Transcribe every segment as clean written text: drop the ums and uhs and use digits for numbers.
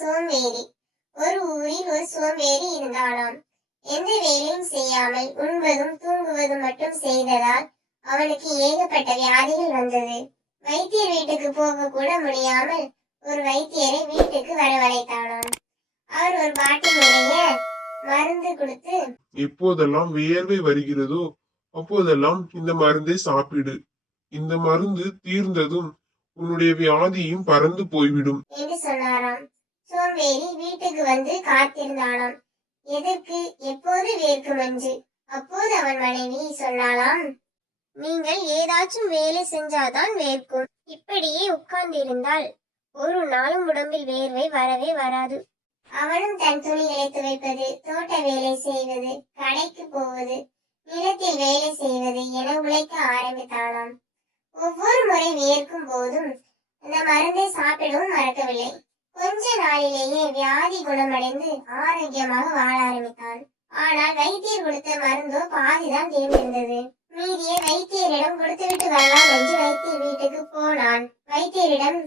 சோம்பேறி. ஒரு ஊரில் ஒரு சோம்பேறி இருந்தானாம். எந்த வேலையும் செய்யாமல் உண்பதும் தூங்குவதும் மட்டும் செய்ததால் அவனுக்கு ஏகப்பட்ட வியாதிகள் வந்தது. வைத்தியர் வீட்டுக்கு போக கூட முடியாமல் ஒரு வைத்தியரை வீட்டுக்கு வரவழைத்தானாம். அவர் ஒரு பாட்டில் நிறைய மருந்து கொடுத்து, எப்போதெல்லாம் வியர்வை வருகிறதோ அப்போதெல்லாம் இந்த மருந்தை சாப்பிடு. இந்த மருந்து தீர்ந்ததும் உன்னுடைய வியாதியும் பறந்து போய்விடும் என்று சொன்னாராம். சோம்பேறி வீட்டுக்கு வந்து காத்திருந்தானாம். எதற்கு? எப்போது வேர்க்கும் என்று. அப்போது அவன் மனைவி சொன்னாலாம், நீங்கள் ஏதாச்சும் வேலை செஞ்சாதான் வேர்க்கும். இப்படியே உட்கார்ந்திருந்தால் ஒரு நாளும் உடம்பில் வேர்வை வரவே வராது. அவனும் தன் துணிகளை துவைப்பது, தோட்ட வேலை செய்வது, கடைக்கு போவது, நிலத்தில் வேலை செய்வது என உழைக்க ஆரம்பித்தானாம். ஒவ்வொரு முறை வியர்க்கும் போதும் அந்த மருந்தை சாப்பிடவும் மறக்கவில்லை. கொஞ்ச நாளிலேயே வியாதி குணமடைந்து ஆரோக்கியமாக வாழ ஆரம்பித்தான். ஆனால் வைத்தியர் கொடுத்த மருந்தோ பாதிதான் தீர்ந்திருந்தது. மீதியை வைத்தியரிடம் கொடுத்துவிட்டு வரலாம் என்று வைத்தியர் வீட்டுக்கு போனான். வைத்தியரிடம்,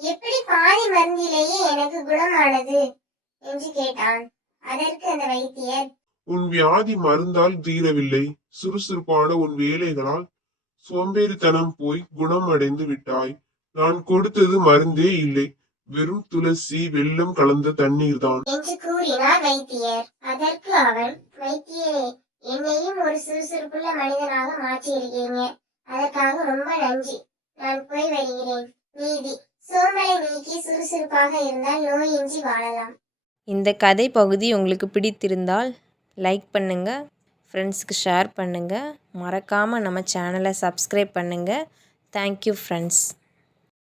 எப்படி பாதி மருந்திலேயே எனக்கு குணமானது என்று கேட்டான். அதற்கு அந்த வைத்தியர், உன் வியாதி மருந்தால் தீரவில்லை, சுறுசுறுப்பான உன் வேலைகளால் சோம்பேறித்தனம் போய் குணம் அடைந்து விட்டாய். நான் கொடுத்தது மருந்தே இல்லை, வெறும் துளசி வெல்லம் கலந்த தண்ணீர் தான் என்று கூறினார் வைத்தியர். அதற்கு அவன், வைத்தியரே, என்னையும் ஒரு சுறுசுறுப்புள்ள மனிதனாக மாற்றியிருக்கீங்க. அதற்காக ரொம்ப நன்றி. நான் போய் வருகிறேன். நீதி, சோம்பலை நீக்கி சுறுசுறுப்பாக இருந்தால் நோயின்றி வாழலாம். இந்த கதை பகுதி உங்களுக்கு பிடித்திருந்தால் லைக் பண்ணுங்கள், ஃப்ரெண்ட்ஸ்க்கு ஷேர் பண்ணுங்கள், மறக்காமல் நம்ம சேனலை சப்ஸ்கிரைப் பண்ணுங்கள். Thank you friends.